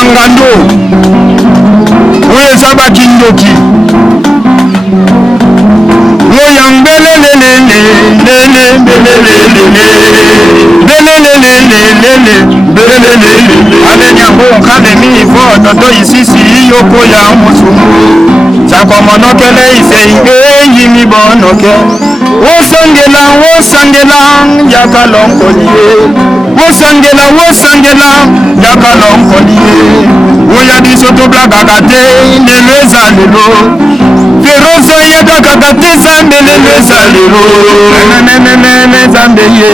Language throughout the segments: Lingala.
Yangando Ouezaba Kindoki Feroza yaka kakate zambele le salero Nene zambe ye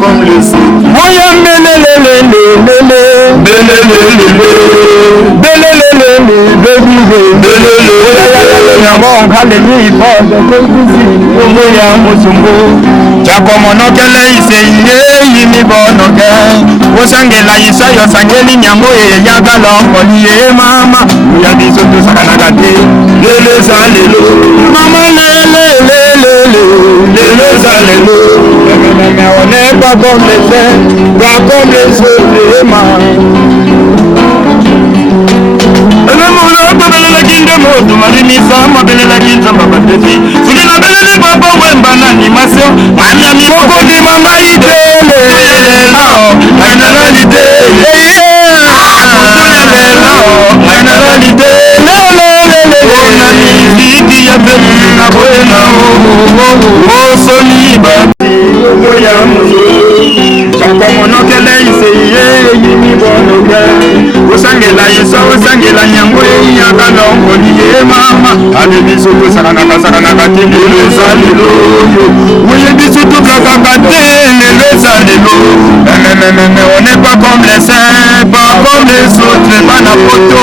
Comme le sou Moya mele le on n'est pas comme les saints, pas comme les autres. On n'est pas comme les saints, pas comme les autres, pas la photo.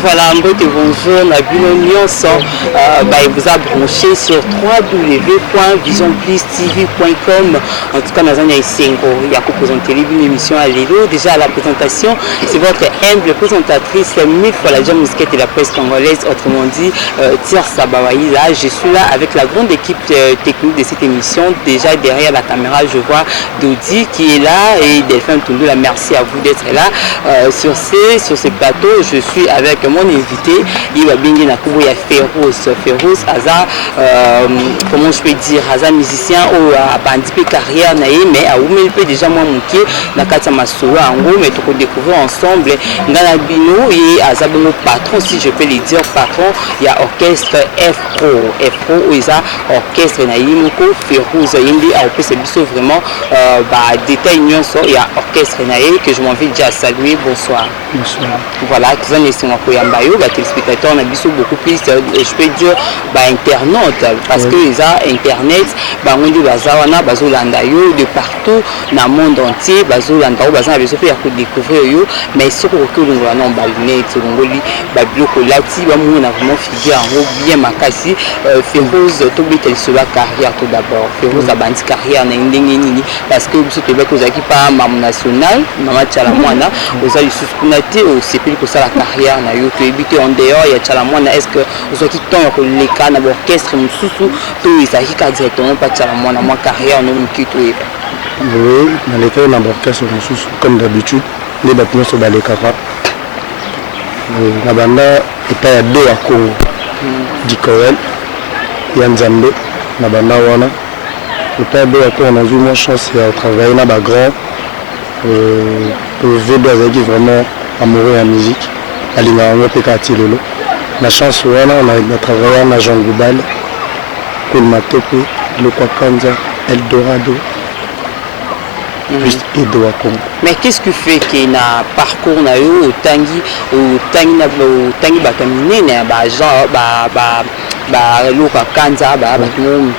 Voilà, bonjour, la il vous a branché sur www.visionplustv.com. En tout cas, nous avons présenté une émission à Lélo. Déjà à la présentation, c'est votre humble présentatrice, mille fois la jeune musique de la presse congolaise, autrement dit, Tir Sabawaï. Là, je suis là avec la grande équipe technique de cette émission. Déjà derrière la caméra, je vois Dodi qui est là et Delphine Toundou. Merci à vous d'être là. Sur ce plateau, je suis avec mon invité. Il va bien dire qu'il y a Férouz Aza, comment je peux dire, Aza musicien ou à bandit carrière mais à où peut déjà moi monter na kata masura en gros mais tout découvrir ensemble Ngana Bino et Aza mon patron, si je peux le dire patron. Il y a orchestre F-Pro où il y a orchestre Naïmoko Férouz Yindi a opé c'est vraiment détail union so il y a orchestre Naï que je m'envie déjà saluer. Bonsoir. Voilà, tous les Yambayo, les téléspectateurs on a beaucoup plus, je peux dire, internautes, parce que les internet, on dit bazawana, bazolandayo de partout dans le monde entier, bazolandayo, bazana besoin faire découvrir mais ce que nous avons balunettes, ngoli, babloko lati, on a vraiment figé en haut bien makasi. Férouz tobité sur la carrière tout d'abord. Férouz a bandi carrière na ndengeni parce que vous savez que vous avez pas mam national, maman Tchalamwana, vous avez suskunaté au CP pour ça la carrière na yo to habiter en dehors ya Tchalamwana. Est-ce que vous avez temps pour les cas na orchestre mususu to isaki directement pas Tchalamwana moi carrière no mukito e. Oui, dans les cas na orchestre mususu comme d'habitude les bâtiments sont dans les capables. Na banda eta ya deux à Congo. Dikoel Yanzambe na banda wana eta deux à Congo on a eu mon chance de travailler na ba grand Védo avec vraiment amoureux de la musique. Alina Pekati Lolo. La chance on a travaillé en agent global. Kulmatope, Lokwakanza, Eldorado. juste edo wa Congo. Mais qu'est-ce qui fait qu'il na parcours na yo otangi bakamine ba genre ba loka kanza ba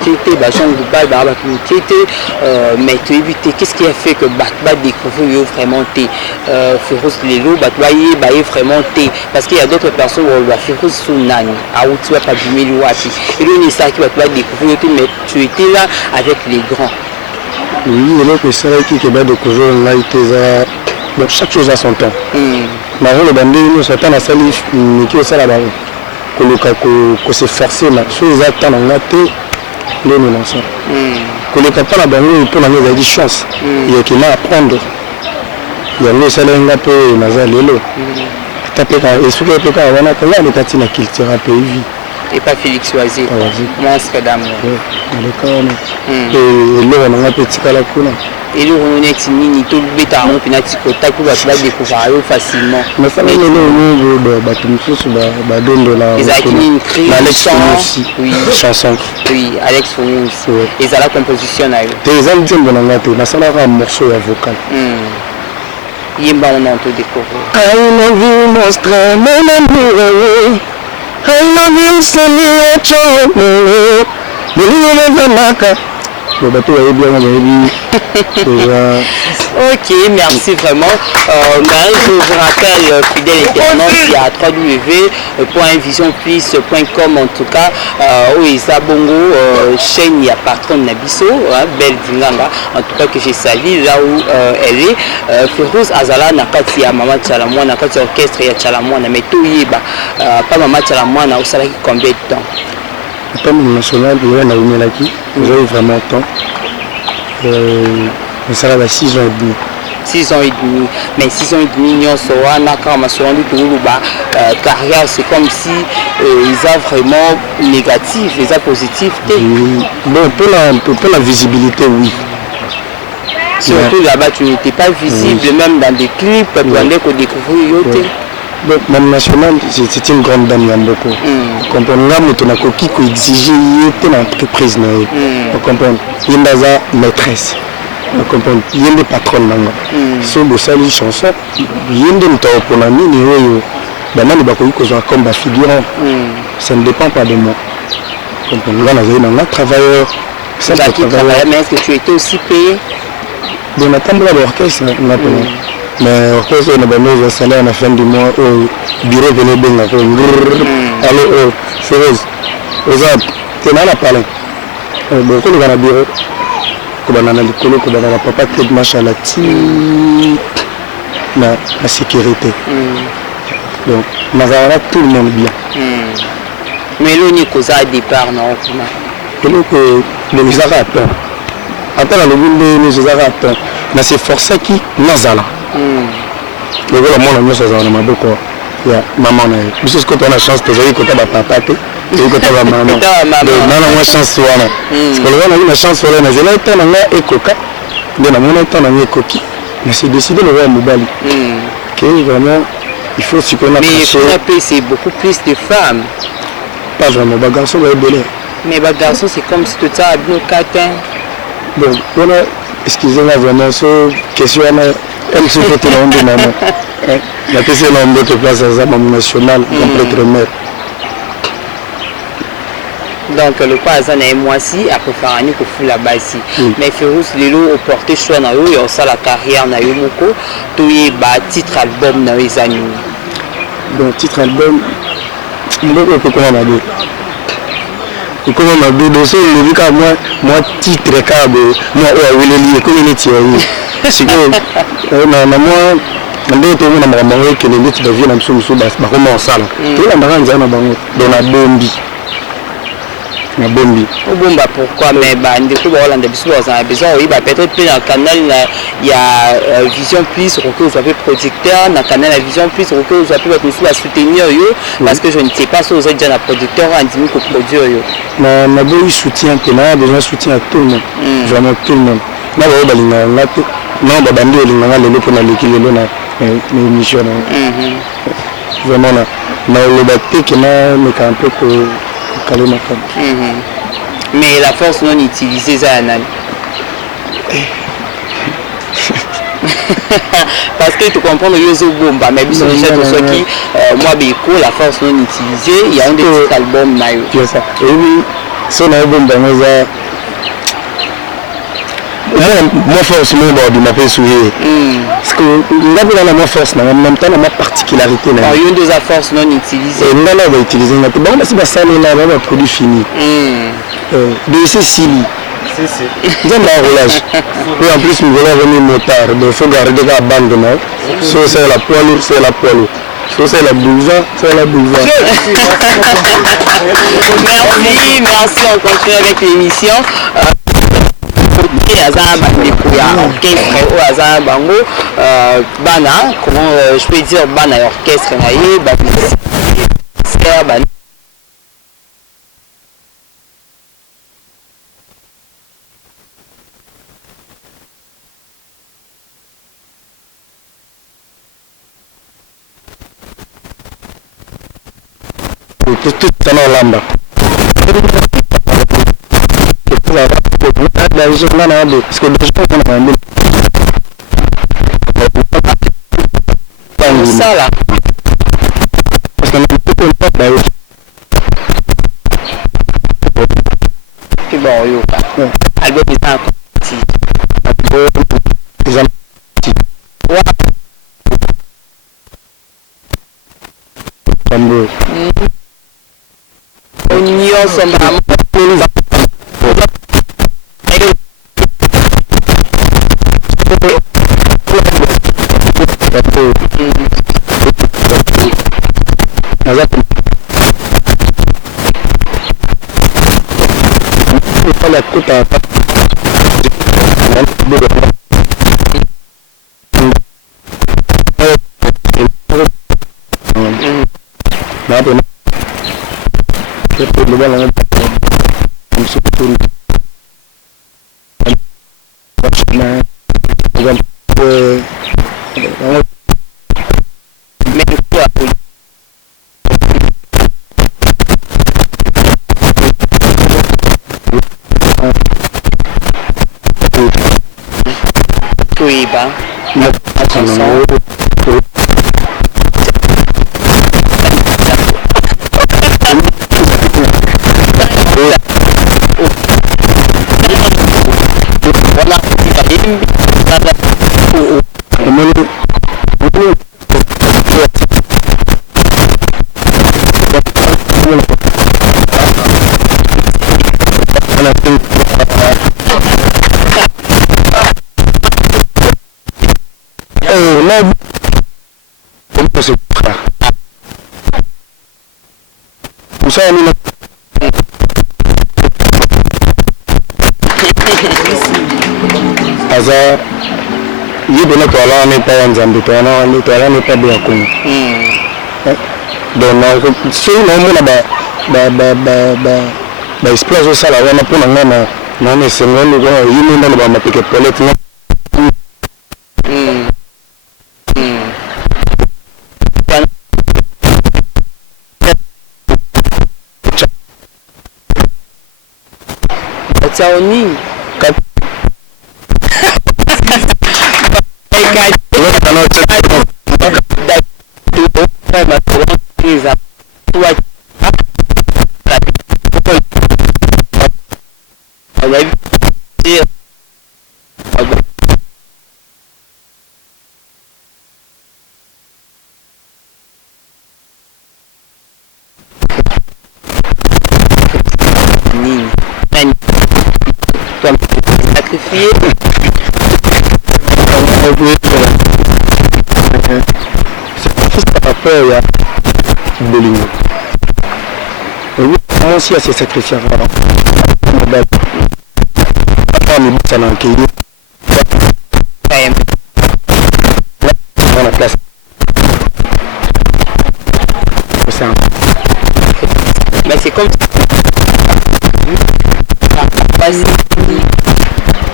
tete ba genre Dubaï ba tete mais tu éviter qu'est-ce qui a fait que ba découvrir vraiment té Féroce Lelo ba vraiment té parce qu'il y a d'autres personnes où ba Féroce Sunani a où tu vas pas du milieu wapi et lui ni ça qui va découvrir mais tu étais là avec les grands. Oui, et donc c'est vrai qu'il y a des choses là donc chaque chose a son temps. Mais le bandit nous s'attend à ça mais qui est ça là-bas. Que se forcer là chose attend on a té les menaces que le capitaine a bango pour la mise à chance il y a qui m'a apprendre il y a le salaire un peu nazal lelo taper et ce que peut pas on a quand même les tatina culture pays et pas Félix Oisé monstre d'amour le cas et là on a petit kala kuna et le renex nini tout beta on pinati kota ku ba découvrir facilement mais ça le no ba tumsusu ba dondo la Alex aussi oui chanson oui Alex aussi et ça la composition na yo des albums na ngate na sala un morceau vocal yemba on a tout découvrir I love you most I love you so much le bateau est bien déjà. Ok, merci vraiment. Je vous rappelle, fidèle internaute, il y a www.visionplus.com en tout cas, où Isa Bongo, chaîne, il y a patron Nabiso, Belle Dinganga, en tout cas que j'ai sali là où elle est. Féroce Azala, Nakati, Mama Tchalamouana, Nakati Orchestre, il y a Tchalamouana, mais tout y est, pas Mama Tchalamouana, où ça a combien de temps? Le national, il y a Naoumélaki, j'ai eu vraiment le temps. Ça va 6 ans et demi. 6 ans et demi. Mais 6 ans et demi, nous sommes carrière, c'est comme si ils ont vraiment négatif, ils ont positif. Bon, pour la visibilité, oui. Surtout là-bas, tu n'étais pas visible, même dans des clips, tu allais découvrir. Même national, c'est une grande dame Yamboko. On comprend que tu as qui exiger une entreprise. On comprend qu'il y a une maîtresse. On comprend qu'il y a des patrons. Si on a une chanson, il y a des gens qui ont comme figurant. Ça ne dépend pas de moi. On comprend qu'il y a un travailleur. Mais est-ce que tu étais aussi payé? On attend l'orchestre. Mais orchestre on a besoin de salaire à la fin du mois au bureau de l'ébène alors c'est rose aux arbres tu n'as pas parlé beaucoup de gens à bureau comme on a l'école comme on a papa qui est machin la la sécurité donc on a tout le monde bien mais l'on est causé à départ non comment que les arabes attends le bout de les arabes mais c'est forcé qui nazala le monde a mis ça dans ma bouche ya maman na biso ko tona chance to zoi ko ta papa te ko ta maman na moi chance wana parce que le on a chance wana na zela tona na ekoka de na mona tona na ekoki mais c'est décidé le roi mobali que vraiment il faut se connaître mais c'est beaucoup plus de femmes pas vraiment ba garçon va belé mais ba garçon c'est comme si tu as bien catin bon on a excusez-moi vraiment ce question elle se fait tout le monde maman la question là on place à Zamam national prêtre maire donc le pas ça n'est moi si après faire un coup fou là-bas ici mais Féroce Lelo au porté choix na yo et ça la carrière na yo moko to y ba titre album na les années donc titre album mboko ko comment on a dit comment on a dit donc le vu qu'à moi titre câble moi ouais le community c'est que moi ndio tu na mama wake ni ndio tu na msumu basi bakoma osala tu na maranza na bango dona bombi na bombi bomba pourquoi mais ba ndiko ba Hollande biso za besoin oui ba peut-être plus dans canal il y a Vision Plus pour que vous soyez producteur dans canal la Vision Plus pour que vous soyez votre soutenir yo parce que je ne sais pas si vous êtes déjà un producteur en dimi ko produire yo na besoin soutien que na besoin soutien à tout le monde vraiment tout le monde na ba balinga ngatu non ba bandi olinga lelo pona lekilelo na l'émission vraiment na le bateau qui m'a un peu calé ma femme mais la force non utilisée ça nani Parce que tu comprends le Yozo Bomba, mais bis déjà tout ce qui moi Biko la force non utilisée, il y a un des petits albums Nayo. C'est ça. Et oui, son album dans nos moi force mon bord de m'appeler souillé. Parce que là vous avez ma force en même temps ma particularité là. Il y a une des forces non utilisées. Et là on va utiliser notre bon c'est pas ça là on va produit fini. De c'est Sili. J'aime la relâche. Et en plus nous voulons venir motard, donc faut garder la bande non. So c'est la poilu, c'est la poilu. So c'est la boulevard, c'est la boulevard. Merci, on continue avec l'émission. Orchestre au hasard bango bana comment je peux dire bana orchestre naïe tout ça dans l'amba. Parce que ça là parce que que bon yo album est un explosion ça là on a pour non c'est moi le gars il nous va m'appliquer palette Tchaoni sacrifié c'est par rapport à Bolingo. Oui, comment aussi à se sacrifier avant ça n'a qu'à la place. Mais c'est comme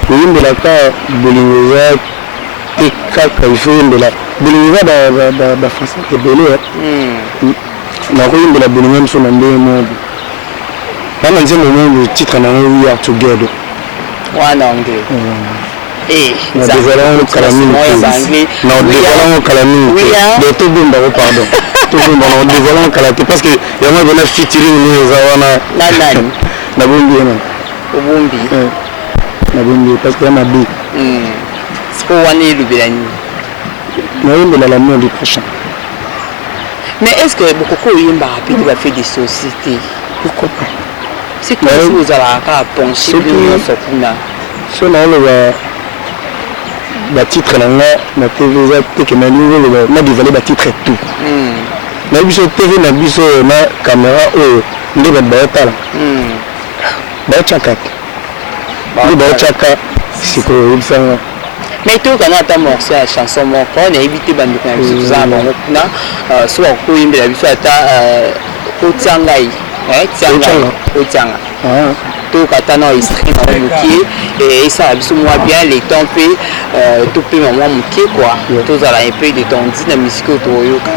oui, mais la part Bolingo et kaka il faut de la Bolingo dans français c'est belé na ko yimbe la Bolingo so na ndemo bana nzembo mo titre na we are together wana onge na dévalant kalami na dévalant kalami de tout bimba pardon tout bimba na dévalant kalate parce que yama bena featuring ni zawana nani na bombi na bombi parce que yama bi c'est pour wane lubelani na yimba la lundi prochain. Mais est-ce que beaucoup yimba rapide va faire des sociétés? Pourquoi pas? C'est quoi si vous allez penser bien sur kuna? Si on a le titre là, na TV que na niveau na dévoiler le titre tout. Na biso TV na biso na caméra ndé ba tala. Ba chaka. Ba chaka c'est quoi ça? Mais tout quand on a morceau la chanson mon on a évité bande quand même tout ça bon kuna soit ko yimbe la biso ata otiangai otianga tout quand on stream en moutier et ça biso moi bien les temps fait tout peu moi moutier quoi tout ça un peu de ton dynamique autour yoka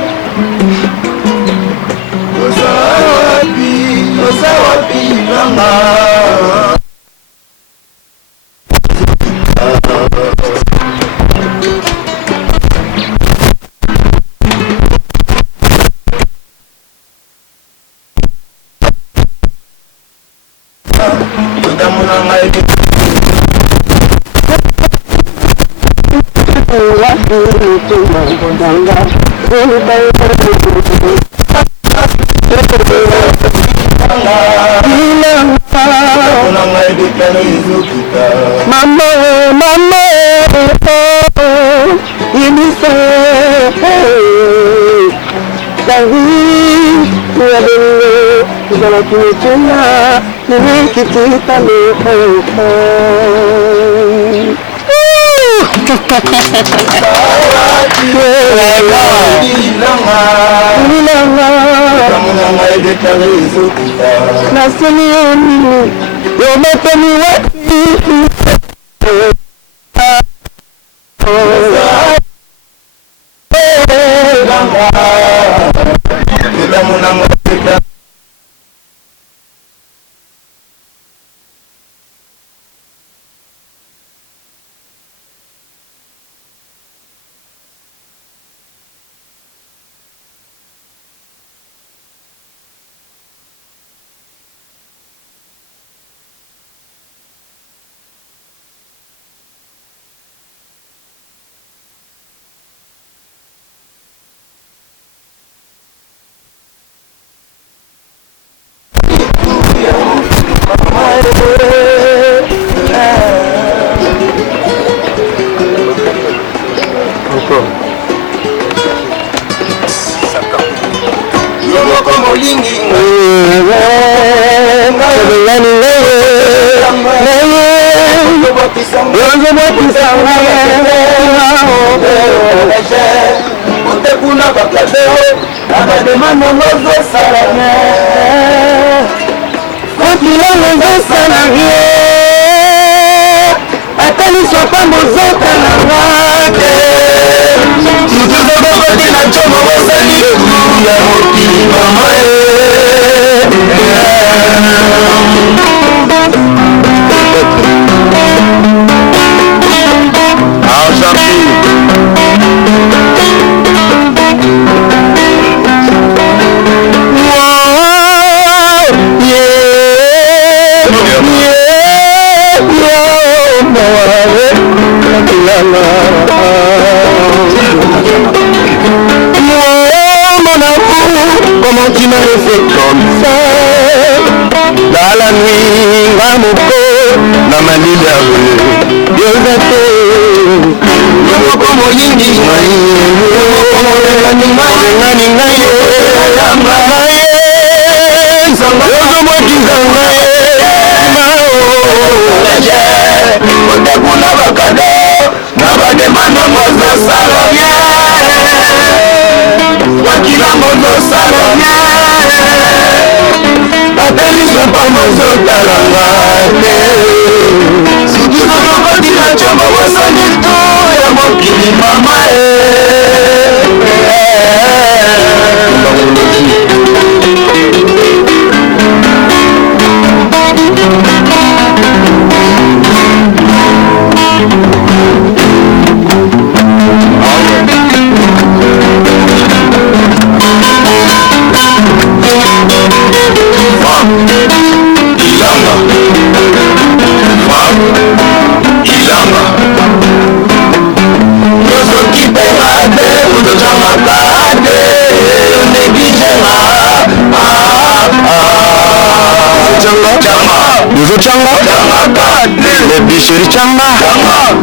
Changa,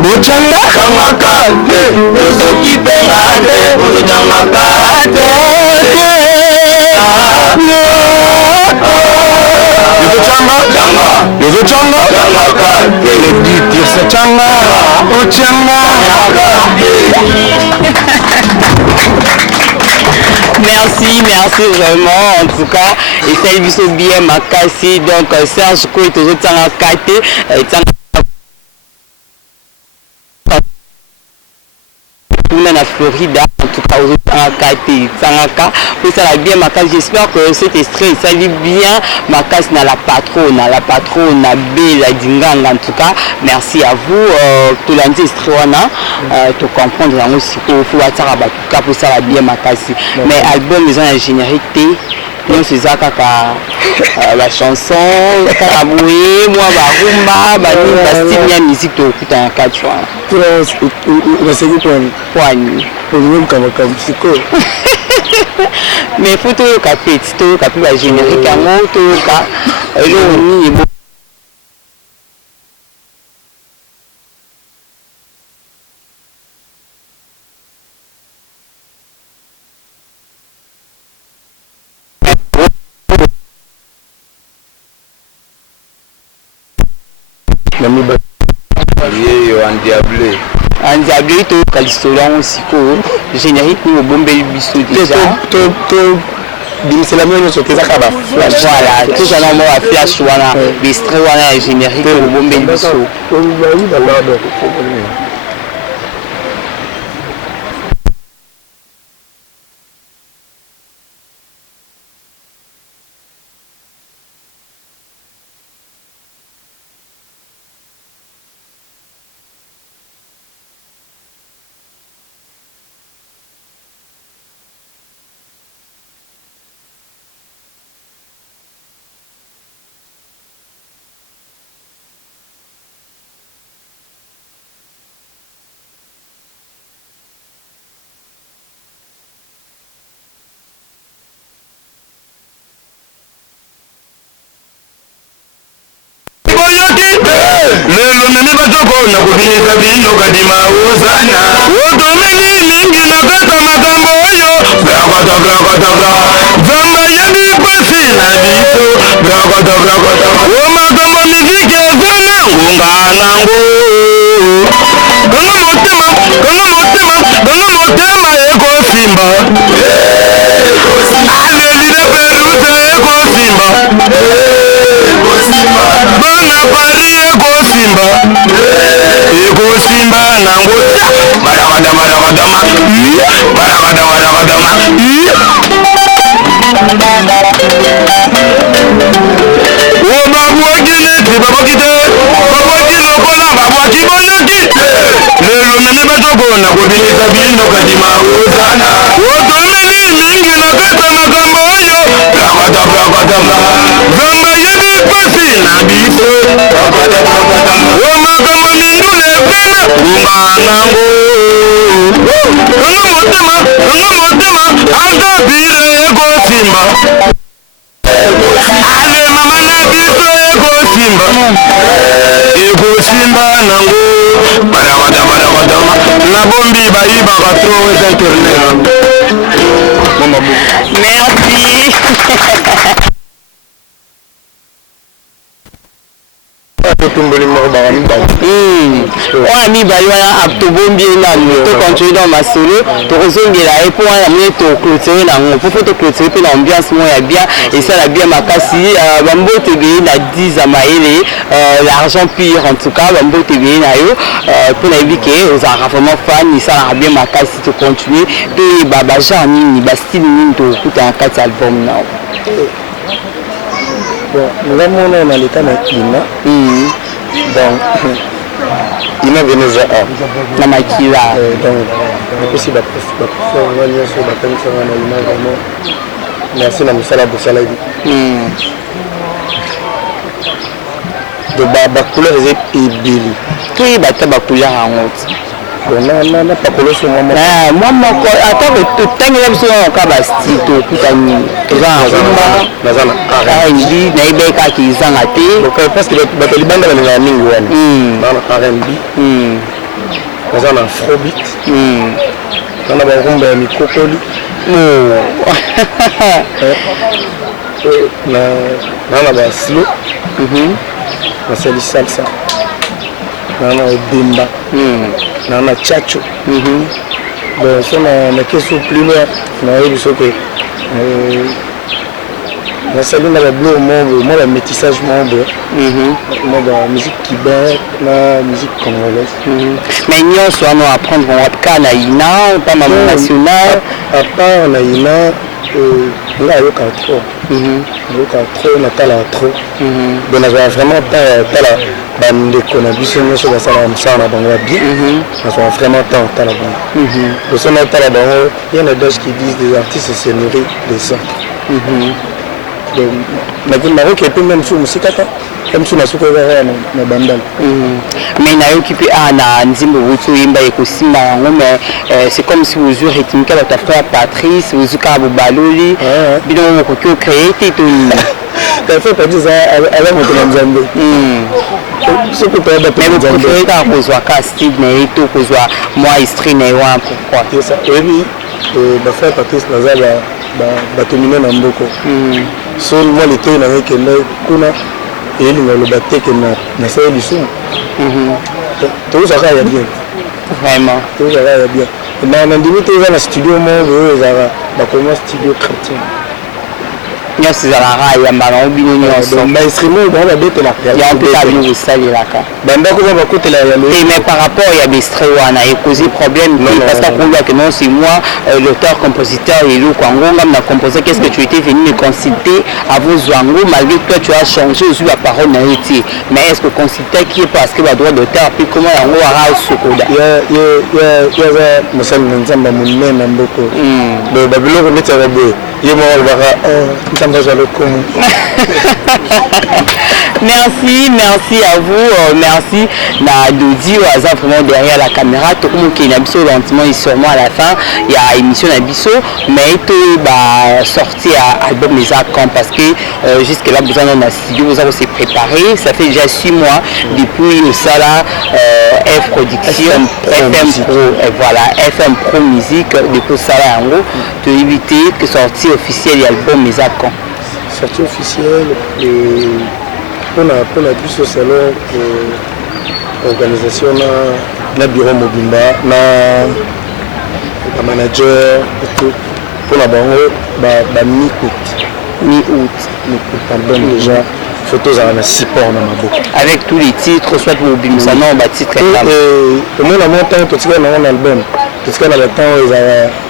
Bochanga, Kamakate, Yosoki Pengade, Bochamakate, Yosochanga, Changa, Ochanga. Merci vraiment en tout cas. Et ça il bien Makassi donc Serge Kou est toujours en qualité. Na Florida en tout cas aux Kati Tsangaka pour ça la bien Makassi. J'espère que cet extrait ça dit bien Makassi na la patronne na Bella Dinganga en tout cas merci à vous tout l'industrie wana to comprendre là aussi faut atara ba tout cas pour ça la bien Makassi mais album ils ont un générique non c'est ça kaka la chanson karaboué moi ba rumba ba ni ba style ya musique to kuta en 4 fois poigne mais faut tout capter tout capter la générique à moi tout cas ni en diable to kalisolan aussi ko générique ni bombe biso déjà c'est la même chose que ça kaba voilà tout ça non moi flash wana extrait wana générique bombe biso lelo nani batoko na kubinisa bino kadima uzana utomeni mingi na kata makambo oyo brakota zamba yebi pasi na biso brakota o makambo miziki ezana unganango ganga motema eko simba alelide peruze eko simba bana pari eko simba nango marakadama o babwakine ti babwakite babwaki lokola babwaki boyoki lelo meme batoko na kobilisa bino kadima uzana otomeli mingi na kata makambo oyo brakata zamba yebi pasi na biso o makambo mindule vena unganango ganga motema akabire eko simba ale mama na biso eko simba nango marakata na bombi bayibaka tro eza internet merci on mi bali wana tobombi nanu to continuer dans ma solo to kozongela et pour wana mwe to clôturer nango faut to clôturer pe na ambiance mo ya bien et ça la bien Makassi bambote be na 10 à maele l'argent pire en tout cas bambote be na yo pour na bike aux ara vraiment fan ni ça la bien Makassi to continuer pe baba genre ni ba style ni to kuta en 4 albums now bon nous avons dans l'état na Kina donc il m'a venu na makila donc aussi ba vraiment merci na misala bosala de ba couleur est ebili tout ba ta ba couleur en haute na pakolo sur moi moko ata kotangela biso kaka bastyle tokutani toza na R&B nayebi kaka ezanga te parce que bato libanda balingaka mingi wana na R&B naza na afrobeat na barumba ya mikokoli na baslo nasali salsa na odemba na chacho bon so na keso plus loin nayebi so ke nasali na bablo mo ba métissage mo ba musique cubaine na musique congolaise mais nyonso wana apprendre wapka na ina pas ma national à part na ina nga ayoka trop natala trop donc nazwa vraiment tala bandeko na biso nyonso basala mosala na bango babie nazwa vraiment temps tala bango loso natala bango ya na dage qui disent des artistes se nourrit des autres donc nakoki epe même sur mosika ta même sur nasuku ezaka na bandala mais nayoki mpe na nzimbo bouti oyemba ekosimba yango mais c'est comme si ozwi rythmique bato afrère Patrice ozwi kaka bobaloli bino mokoki ocréer te toni kafe Patrice ala moto na nzambe soki toya bato na nzambe mais kaka kozwa ka style na ye to kozwa mwa esprit na ye wana pourquoi oyebi bafrère Patrice naza bato mine na mboko so mwa litoi na ngekende kuna elinga loba te ke nasala lisumu tozaka ya bien vraiment tozaka ya bien na ndimi te eza na studio moko oyo ezalaka bakoma studio chrétien nyonso ezalaka yambaka ngo bino nyonso bainstrument bango babetela yango mpe ka bino kosalelaka bandako oyo bakotela ya loye mais par rapport ya bestrait wana ekozi problème parce que akolobaka non c'est moi l'auteur compositeur eloko yango ngam na composer qu'est-ce que tu étais venu me consulter avant zwango malgré que toi tu as changé ozwi ba parole na ye te mais est-ce que consulter qui est parce que ba droit d'auteur puis comment yango waka sokoda yaza mosali na nzambe monene na mboko babiloko neti ya baboye ye moko alobaka nzambe azwa lokomo merci à vous merci na Dodi aza vraiment derrière la caméra tokomoki na biso lentement et sûrement à la fin il y a émission na biso mais to ba sorti à album les quand parce que jusque là besoin dans studio vous avez se préparer ça fait déjà 6 mois depuis au sala F production FM Pro et voilà FM Pro musique depuis sala yango to éviter que sortie officielle l'album les quand sortie officielle et pour la biso salon organisation na bureau mobimba na manager et tout pour la bango mi-août pardon déjà photos à support na maboko avec tous les titres soit mobimba non ba titre et moi la montant tout ça dans album parce que na le temps ils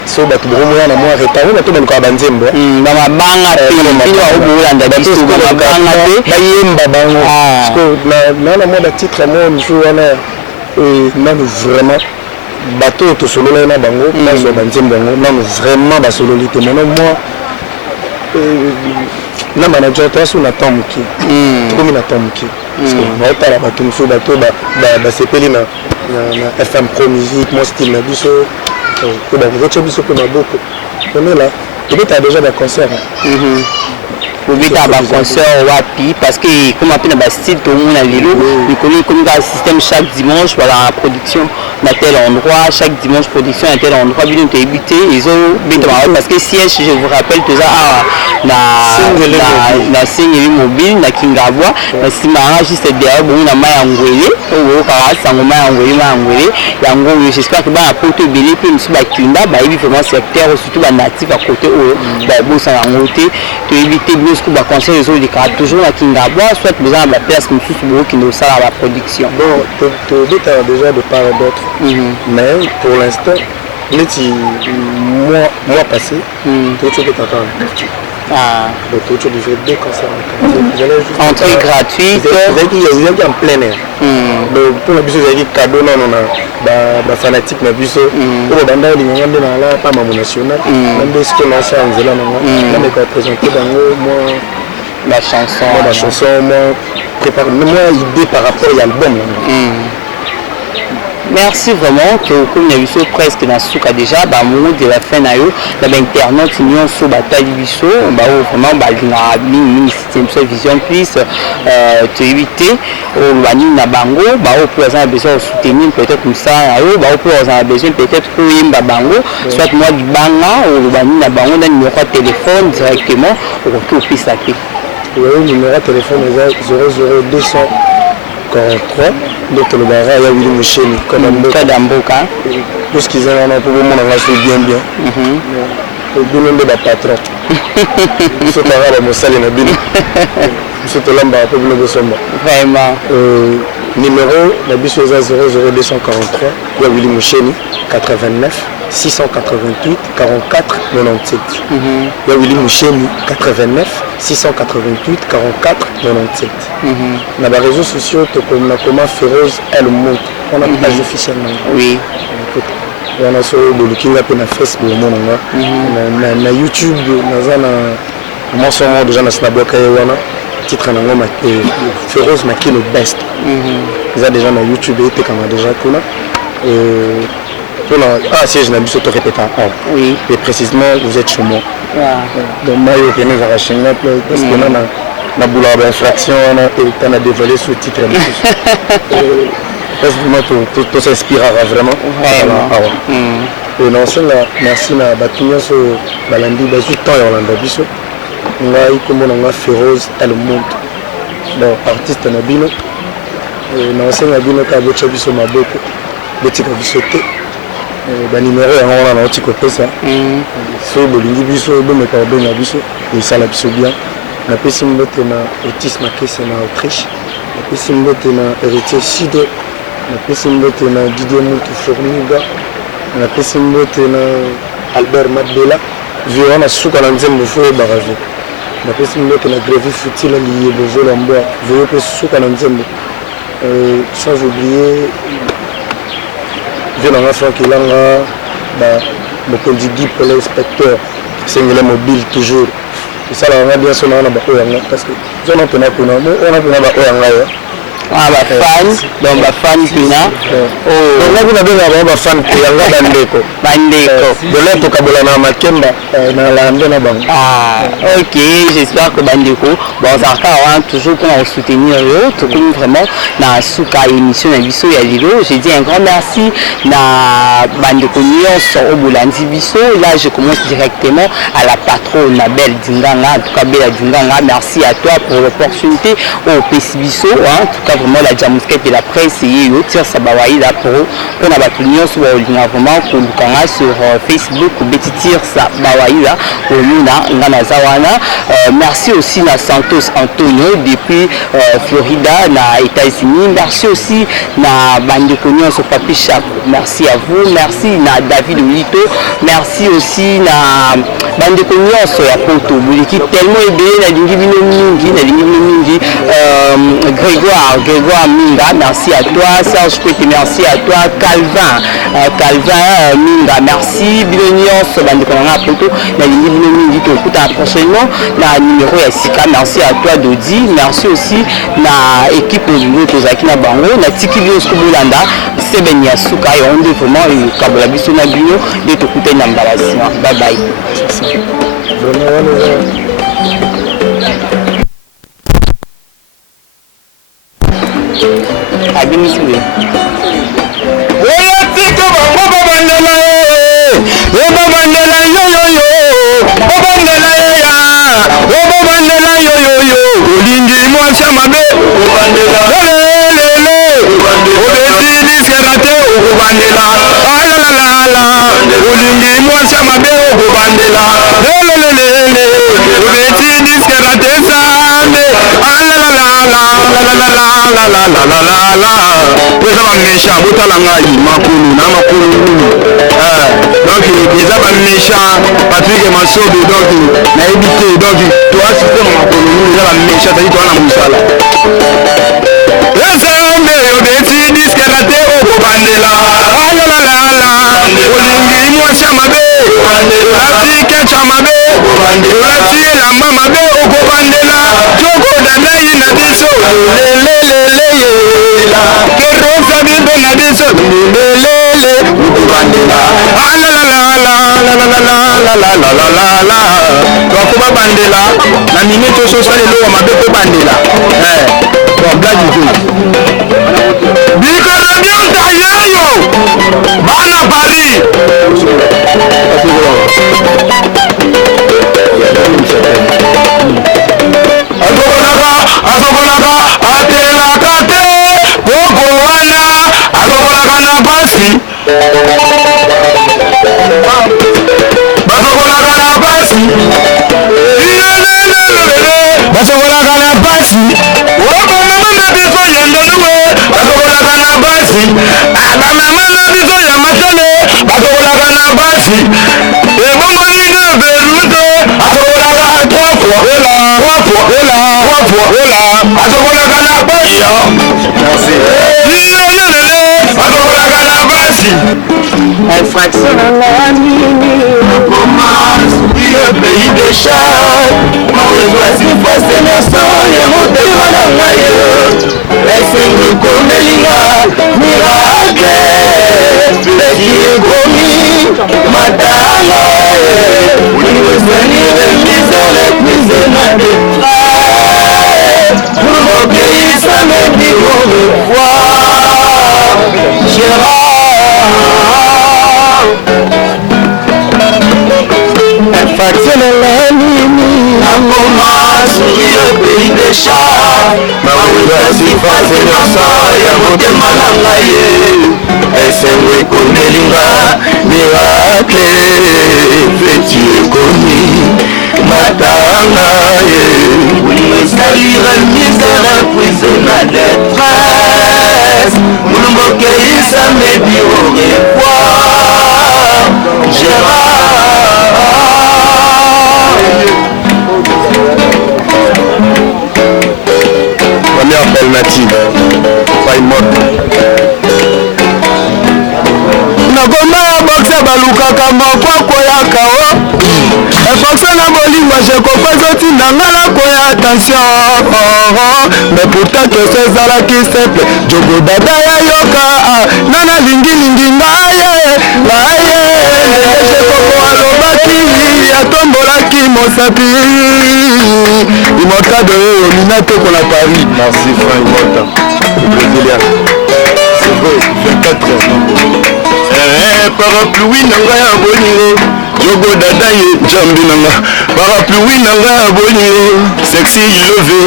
so bato bokomona na mwa retard bato baluka banzembo bamabanga te bino bakobolanda biso bamabanga te bayemba bango parce que na mwa batitre mo misu wana nanu vraiment bato tosolola na bango bazwa banzembo yango nanu vraiment basololi te maintenant moi na manager toaso na temps moke tokomi na temps moke parce que baotala bato mosusu bato basepeli na FM Pro musique mo style na biso que bakokotia biso mpe maboko on est là tobeta déjà baconcert kobeta baconcert wapi parce que koma mpe na bastyle tomona lelo likolo ekomi kaka système chaque dimanche voilà production na tel endroit chaque dimanche production na tel endroit bino toyebi te ezobeta mawa parce que siège je vous rappelle toza na singeli mobile na kingabwa na nsima yanga juste derrière bongo na mai ya ngwele oyo oyokaka sango mai ya ngwele yango oyo j'espère que bana poto ebele mpe mosusu bakunda bayebi vraiment secteur surtout banatif ya côté oyo babosana yango te toyebi te bino soki baconseil ezolikaka toujours na kingabwa soit boza na baplace mosusu bokokende kosala baproduction bon tobetaka déjà de part et d'autre mais pour l'instant neti mois passé totobetaka donc tu as deux concerts entrée gratuite ezalaki en plein air donc pour na biso ezalaki cadeau nano na fanatique na biso oyo banda olinganga nde nala pa mamo national na nde siko naosa nzela nanga nameka présenter bango la chanson moi prépare moi idée par rapport à l'album Merci vraiment que comme il y a presque dans souka déjà bah moment de la fin na yo la internaute union so batali biso bah vraiment bah na mini système so vision plus te éviter au bani na bango bah au plus besoin de soutenir peut-être comme ça yo bah au plus besoin peut-être pour yimba bango soit moi du banga au bani na bango na numéro de téléphone directement au plus ça qui oui numéro de téléphone est 00243 donc le barra ya Willy Moucheni Kadamboka parce qu'ils ont un peu de monde là c'est bien au boulot de la patron ce barra va me saler na bin ce to lamba un peu de somba vraiment numéro la biso 00243 ya Willy Moucheni 89 688 44 97 ya Willy Moucheni 89 688 44 97 na les réseaux sociaux comme Féroz Elle Monte on a une page officielle oui on a sur le looking up na Facebook na YouTube na moi son déjà na Snaboka wana titre na ngoma Féroz Makino Best ils a déjà na YouTube et comme déjà kuna si je n'ai pas de répéter oui et précisément vous êtes chez moi donc moi je viens de racheter parce que là na boulot d'infraction on a dévoilé ce titre parce que tout s'inspirera vraiment et non c'est là merci na batunya so balandi bazu temps Yolanda biso ngai comme on a Féroz Elle Monte donc artiste na bino na senga bino ka bocha biso maboko betika biso te ba numéro yango na otiko pesa so bolingi biso bomeka obenga biso esala biso bien na pesi mbote na Otis Makese na Autriche na pesi mbote na Héritier Sido na pesi mbote na Didier Moutou Formiga na pesi mbote na Albert Madela viona na suka na nzembo fo baraje na pesi mbote na Grévi Futila lié bozola mboa veo pe suka na nzembo sans oublier viens en Franck Ilanga mokonzi Guy pour l'inspecteur single mobile toujours et ça là on a bien son nom parce que on a ah ba fan donc ba fan pina donc là vous avez ba fan yanga bandeko de là to kabola na makemba na lande na bango ok j'espère que bandeko bon ça va toujours pour soutenir eux tout comme vraiment na suka émission na biso ya lilo j'ai dit un grand merci na bandeko nyonso au bolandi biso là je commence directement à la patronne la belle Dinganga en tout cas belle Dinganga merci à toi pour l'opportunité au PC biso en tout cas vraiment la jamusquette de la presse et tire sa bawaï là pour la batunion sur vraiment pour le sur Facebook ou petit tire sa bawaï là pour Luna Nganazawana merci aussi na Santos Antonio depuis Florida na États-Unis merci aussi na Bandekonion sur Papi Chaco merci à vous merci na David Olito merci aussi na Bandekonion sur la Poto Bouliki tellement aidé na Lingibino Mingi Grégoire Minga, merci à toi. Serge Pété, merci à toi. Calvin Minga, merci. Bilonion, Sobandekonanga Poto, la ligne Mingi, tout prochainement. La numéro Yassika, merci à toi Dodi. Merci aussi la équipe de Tozaki Bango, la Tiki Bioscobolanda, Sebenia Souka et on dit vraiment Kabola Bissona Bino, de Tokuta Nambalasi. Bye bye. Abiniswe. Oyatika baba bandela baba bandela yo baba bandela ya baba bandela yo olingi mwasha mabe bandela lele obeti diskerate bandela ala olingi mwasha mabe bandela lele obeti diskerate sambe ala eza bamesha botala ngai makulu na makulu donc eza bamesha Patrick Masobe donc nayebi te donc toasiste na makulu eza bamesha tali towana mosala esembe obeti diskera te okobandela alalalala olingi mwasi ya mabe olati kecha mabe olati elamba mabe okobandela jokodadai na biso leleleleye kerosa bibe na biso la toko babandela na minute oso salelo wa mabe ko bandela bon blague tu bikara bien tayeyo bana Paris asokolaka atelaka te poko wana asokolaka na basi basokolaka na basi basokolaka na basi bamama na biso yendonuwe basokolaka na basi bamama na biso ya matale basokolaka na basi ebongoni na verute asokolaka 3 fois asokolaka na basi asokolaka na basi infraction le pays de chats maozoasi fase naso ya motema na ngai esengo komelinga miracle pesi ekomi matanga universalive misere prise na détresse pour m'obéissa me dire au revoir Gérard infraction Nakoma suri le pays des chats maozoasi fase naso ya motema na ngai esengo ekomelinga miracle feti ekomi matanga universalive misere prise na détresse mulumbokeisa mebi au revoir Gérard première alternative pas mort nakoma ya boxe balukaka mokwako ya kao efoxe na bolingo jekoko ezotinda nga nakoya attention mais pourtant keso ezalaki simple jogo dada ya yoka nana lingilingi ngaye jekoko alobaki atombolaki mosapi imota de omina toko na Paris merci frère imota brésilien c'est vrai 24 heures parapluie nanga ya bolingo jogo dada ye jambi nanga parapluie nanga ya bolingo sexy love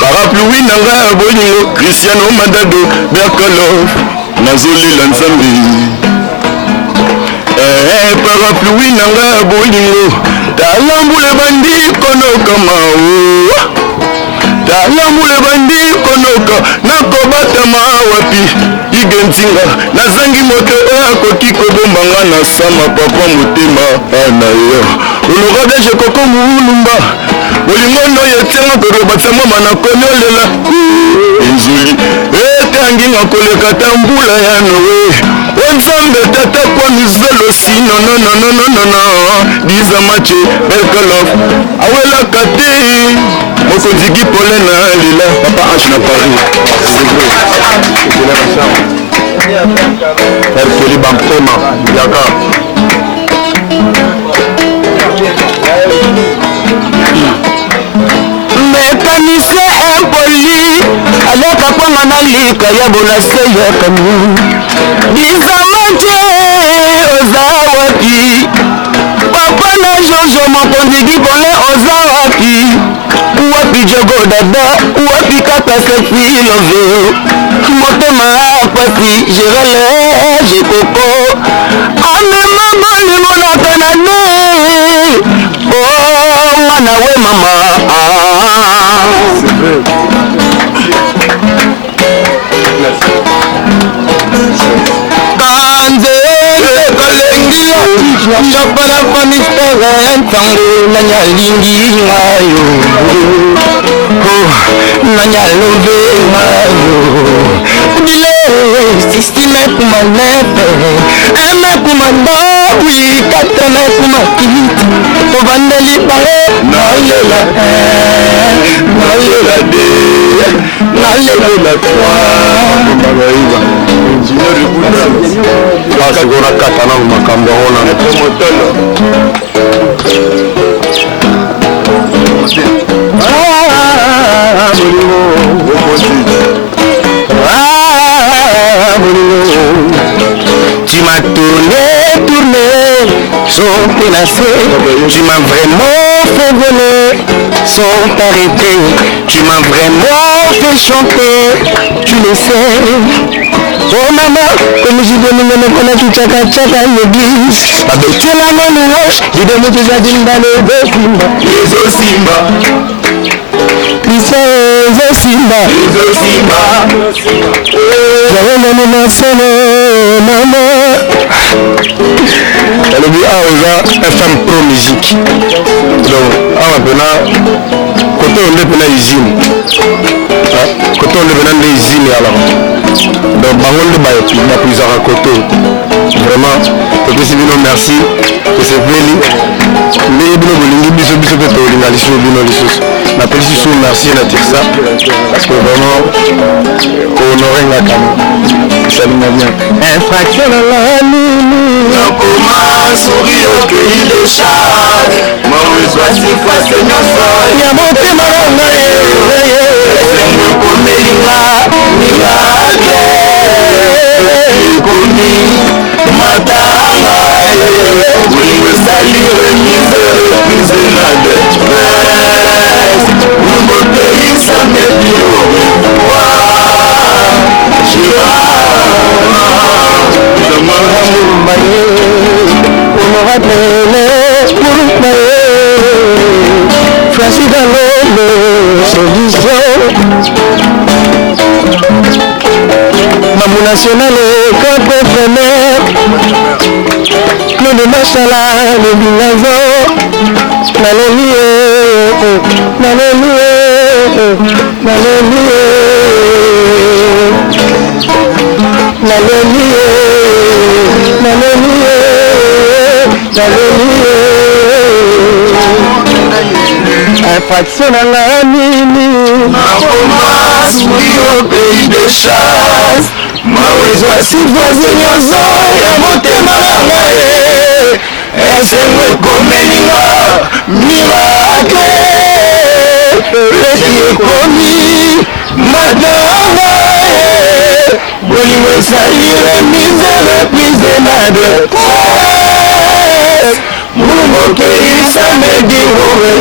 parapluie nanga ya bolingo Cristiano Madado Berkolov nazolela nzambe parapluie nanga ya bolingo talambule bandi konoka mao talambule bandi konoka nakobatama wapi igentinga nazangi moto oyo akoki kobombanga na sama papa motema na yo olorade jekoko mulumba bolingo noyo etianga kokobatisa mama na konyolela enzuli etanginga koleka ta mbula ya nowe onzambe tata kwa mizelo si nonononononono diza mache Berkolov awelaka te mokonziki pole na lila papa ange na Paris Hercule Bamtema yaka mécanicien impoli aleka kwanga na lika ya bonase yakani bizamaje oza wapi papa na jojo mokonziki pole oza wapi wapi jogo dada wapi kaka sefi love motema pasi jerele jekoko amema bolingo na kanane o ngana we mama kanze kolengila chapara panistere entango na nyalingi ngayo nanyalove ngayo bile sistime kumanepe eme kumandawi kateme kumakiti tovandeli pare nalela de nalela toi ingénieur de Bouddha. Là, c'est qu'on a 4 ans, ma camborona. menacé. Tu m'as vraiment fait voler sans t'arrêter. Tu m'as vraiment fait chanter, tu le sais. Oh maman, comme je dis, nous ne connaissons pas tchaka l'église. Avec tu la main louange, il donne des adines dans les deux Simba. Les Simba. Les Simba. Les Simba. J'avais mon solo, maman. Elle dit, ah, on a FM Pro Musique. Donc, ah, maintenant, côté on est pour usine. Côté on est pour usine alors. Donc, bangon de baïti, il y a plusieurs côtés. Vraiment, côté Sibino, merci. Que c'est Véli. Mais il y a des gens qui sont la police merci à ça parce que vraiment honorer la caméra ça nous bien infraction à la nuit comment sourire au pays des chats moi je suis fois seigneur il y a mon thème à la national contre premier le machala le bilazo nalelie infraction à la mini au pays des chasses. Mawezo asivoze nyozo ya motema nanga esemwe komelinga miracle leki ekomi madanga bolingo esalire misere prisenade mumokeisa medirowe